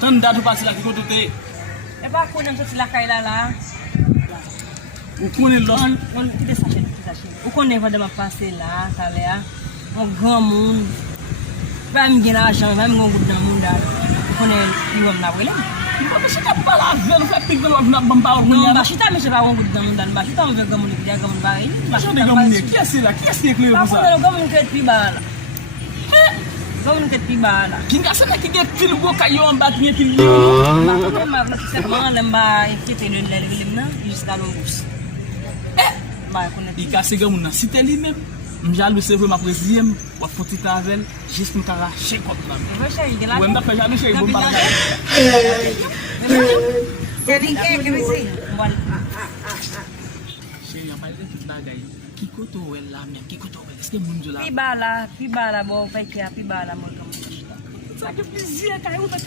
Tanda tu pasi la ki koto te. E ba konen so sila kaila la. Ou konen los. On kita sache. Ou konen va de ma passer là, ça là. On grand monde. Ba mi gen argent, ba mi gon gout nan moun dal. Konen yo am na wele. Ba me chita pa la vel fe pik vel wap nan bamba ou Non, ba chita me se ba gon gout nan moun dal. Ba chita on ve gamon ki dia gamon ba yi. Ba chita gamon ki est la? Qui est qui éclaire Ba pour ça? konen gamon ke pi ba la. Gamon ke pi ba la. Kinga sana ki get fil go kayo en bas ki fil. Ba konen ma seulement lamba inquiété le lim na jusqu'à l'ombus. Ba konen I ka se gamon nan cité li même. M'jalo se ma président wa foti tavel juste me kara chekot nan. Ve chéri de la. Ou m'da fa jamais chez bon ba. Jadi kayak gini sih. Chéri a parlé de bagay. Ki koto wel la même, ki koto wel. Est-ce que moun la? Pi bala bo fay ki pi bala mo kam. Ça que plaisir kayo ta